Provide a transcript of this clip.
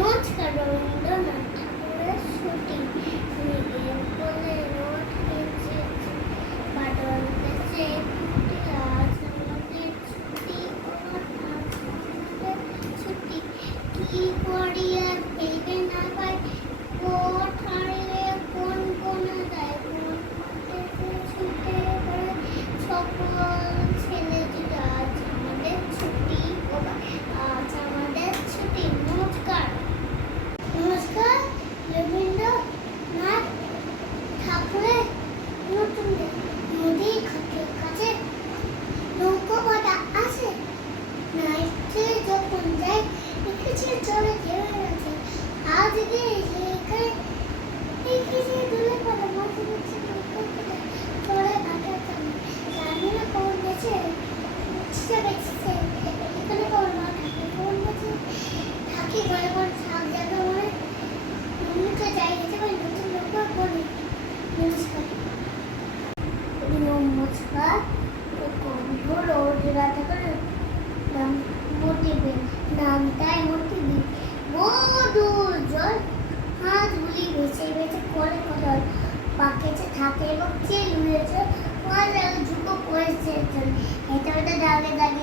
নমস্কার, রবীন্দ্রনাথ ঠাকুরের শুটিং মেঘের কোলে রোদ হেসেছে, বাদল দেশে ফুটে আজ আমাদের ছুটি, আজ আমাদের ছুটি। কি করি আর ভেবে না পাই, পথ হারিয়ে কোন কোনে যায়, কোন পথে ছুটে বেড়ায় সকল ছেলেটিরা। আজ আমাদের ছুটি, আজ আমাদের ছুটি। নমস্কার। নমস্কার, রবীন্দ্রনাথ ঠাকুরের নতুন নদীর ঘাটের কাছে নৌকো বাঁধা আছে, নাইটে যখন যাই দেখেছি চলে যেতে আছে। আজ গিয়ে সেখানে দেখেছি দূরে পড়া মাঝে মাঝে নৌকো চলে ঘাটের কাছে, জানি না কোন দেশে বেঁচেছে, এখানে কোন মাঠে কোন দেশে থাকি ঘরে কোন থাক যাবে মনে নৌকো যাই যেতে পারি নতুন নৌকো বলে। নমস্কার। নমস্কার, কণ্ঠ রোজ রাতে করে নাম মোটিবে, নামটাই মোটিবে। মধুর জল হাত বুলি বেছে বেছে করে কদল, পাকেছে থাকে এবং চেল উড়েছে, ঝুঁকো পড়েছে। এটা ওটা দাগে দাগে